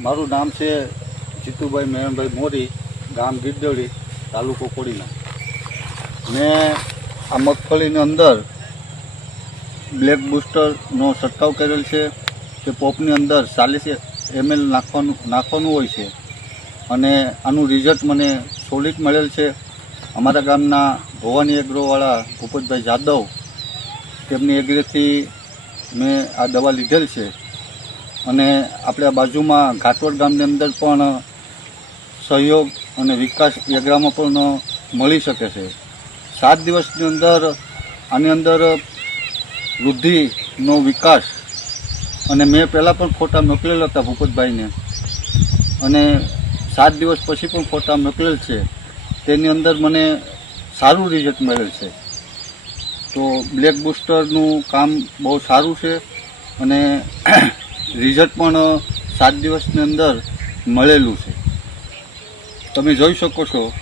મારું નામ છે જીતુભાઈ મેરણભાઈ મોરી, ગામ ગીરદવડી તાલુકો કોડીના. મેં આ મગફળીની અંદર બ્લેક બુસ્ટરનો છંટકાવ કરેલ છે કે પોપની અંદર ચાલીસ એમએલ નાખવાનું નાખવાનું હોય છે. અને આનું રિઝલ્ટ મને સોલિડ મળેલ છે. અમારા ગામના ભવાની એગ્રોવાળા ભૂપતભાઈ જાદવ, તેમની એગ્રેથી મેં આ દવા લીધેલ છે. અને આપણે બાજુમાં ઘાટવડ ગામની અંદર પણ સહયોગ અને વિકાસ યગ્રામાં પણ મળી શકે છે. સાત દિવસની અંદર આની અંદર વૃદ્ધિનો વિકાસ અને મેં પહેલાં પણ ફોટા મોકલેલા હતા ભૂપતભાઈને. અને સાત દિવસ પછી પણ ફોટા મોકલેલ છે. તેની અંદર મને સારું રિઝલ્ટ મળેલ છે. તો બ્લેક બુસ્ટરનું કામ બહુ સારું છે અને રિઝલ્ટ પણ સાત દિવસની અંદર મળેલું છે. તમે જોઈ શકો છો